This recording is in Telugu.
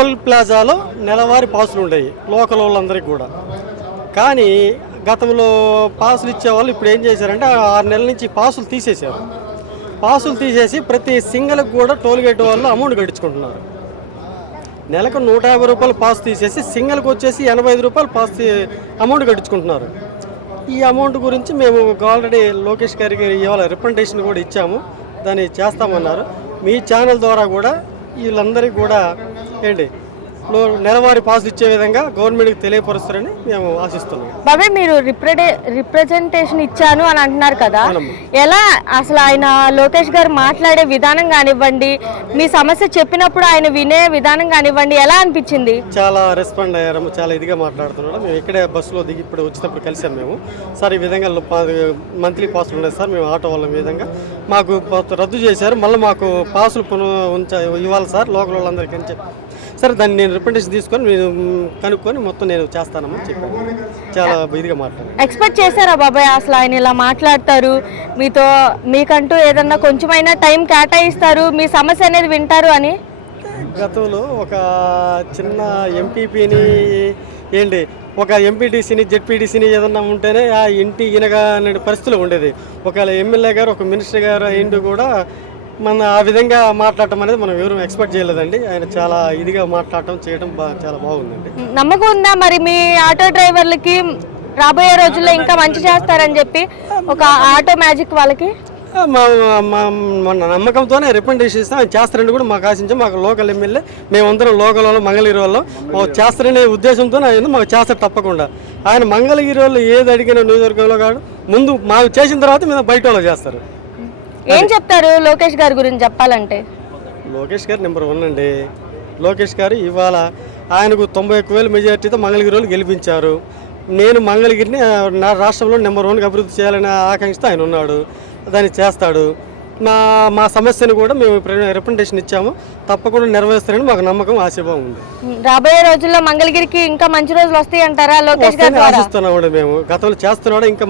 టోల్ ప్లాజాలో నెలవారీ పాసులు ఉండేవి లోకల్ వాళ్ళందరికీ కూడా. కానీ గతంలో పాసులు ఇచ్చేవాళ్ళు ఇప్పుడు ఏం చేశారంటే 6 నెలల నుంచి పాసులు తీసేశారు. పాసులు తీసేసి ప్రతి సింగల్కి కూడా టోల్ గేట్ వాళ్ళు అమౌంట్ కట్టించుకుంటున్నారు. నెలకు 150 రూపాయలు పాస్ తీసేసి సింగల్కి వచ్చేసి 85 రూపాయలు పాస్ అమౌంట్ కట్టించుకుంటున్నారు. ఈ అమౌంట్ గురించి మేము ఆల్రెడీ లోకేష్ గారికి ఇవాళ రిప్రజెంటేషన్ కూడా ఇచ్చాము. దాన్ని చేస్తామన్నారు. మీ ఛానల్ ద్వారా కూడా వీళ్ళందరికీ కూడా నెలవారీ పాసులు ఇచ్చే విధంగా గవర్నమెంట్కి తెలియపరుస్తారని మేము ఆశిస్తున్నాం. బాబాయ్, మీరు రిప్రజెంటేషన్ ఇచ్చాను అని అంటున్నారు కదా, ఎలా అసలు ఆయన లోకేష్ గారు మాట్లాడే విధానం కానివ్వండి, మీ సమస్య చెప్పినప్పుడు ఆయన వినే విధానం కానివ్వండి, ఎలా అనిపించింది? చాలా రెస్పాండ్ అయ్యారు, చాలా ఇదిగా మాట్లాడుతున్నాడు. మేము ఇక్కడే బస్సులో దిగి ఇప్పుడు వచ్చేటప్పుడు కలిసాం మేము. సార్ ఈ విధంగా మంత్లీ పాసులు ఉన్నాయి సార్, మేము ఆటో వాళ్ళ విధంగా మాకు రద్దు చేశారు, మళ్ళీ మాకు పాసులు ఇవ్వాలి సార్ లోకల్ వాళ్ళందరికీ అని చెప్పి. సరే దాన్ని నేను రిప్రజెంటేషన్ తీసుకొని నేను కనుక్కొని మొత్తం నేను చేస్తానని చెప్పాను. చాలా ఇదిగా మాట్లాడారు. ఎక్స్పెక్ట్ చేశారా బాబాయ్ అసలు ఆయన ఇలా మాట్లాడతారు, మీకంటూ ఏదన్నా కొంచెమైనా టైం కేటాయిస్తారు, మీ సమస్య అనేది వింటారు అని? గతంలో ఒక చిన్న ఎంపీపీని ఒక ఎంపీటీసీని జెడ్పీటీసీని ఏదన్నా ఉంటేనే ఆ ఇంటి ఈయనగా అనే పరిస్థితులు ఉండేది. ఒకవేళ ఎమ్మెల్యే గారు ఒక మినిస్టర్ గారు అయిండు కూడా మన ఆ విధంగా మాట్లాడటం అనేది మనం ఎవరు ఎక్స్పెక్ట్ చేయలేదండి. ఆయన చాలా ఇదిగా మాట్లాడటం చేయడం చాలా బాగుందండి. నమ్మకం ఉందా మరి మీ ఆటో డ్రైవర్లకి రాబోయే రోజుల్లో ఇంకా మంచి చేస్తారని చెప్పి ఒక ఆటో మ్యాజిక్ వాళ్ళకి? మన నమ్మకంతోనే రిప్రజెంటేషన్ ఇస్తాం. ఆయన చేస్తారని కూడా మాకు ఆశించాం. మాకు లోకల్ ఎమ్మెల్యే మేమందరం లోకల్ వాళ్ళు మంగళగిరి వాళ్ళు చేస్తారనే ఉద్దేశంతో ఆయన మాకు చేస్తారు తప్పకుండా. ఆయన మంగళగిరి వాళ్ళు ఏది అడిగిన నియోజకవర్గంలో కాదు, ముందు మాకు చేసిన తర్వాత మేము బయట వాళ్ళు చేస్తారు. ఏం చెప్తారు లోకేష్ గారి గురించి చెప్పాలంటే? లోకేష్ గారు నెంబర్ 1 అండి. లోకేష్ గారు ఇవాళ ఆయనకు 91,000 మెజార్టీతో మంగళగిరి వాళ్ళు గెలిపించారు. నేను మంగళగిరిని నా రాష్ట్రంలో నెంబర్ 1గా అభివృద్ధి చేయాలనే ఆకాంక్షతో ఆయన ఉన్నాడు. దాన్ని చేస్తాడు. మా సమస్యను కూడా మేము రిప్రజెంటేషన్ ఇచ్చాము, తప్పకుండా నెరవేరుస్తారని మాకు నమ్మకం, ఆశాభావం ఉంది. రాబోయే రోజుల్లో మంగళగిరికి ఇంకా మంచి రోజులు వస్తాయి అంటారా లోకేష్ గారు? ఆశిస్తున్నాము. మేము గతంలో చేస్తున్నాడు, ఇంకా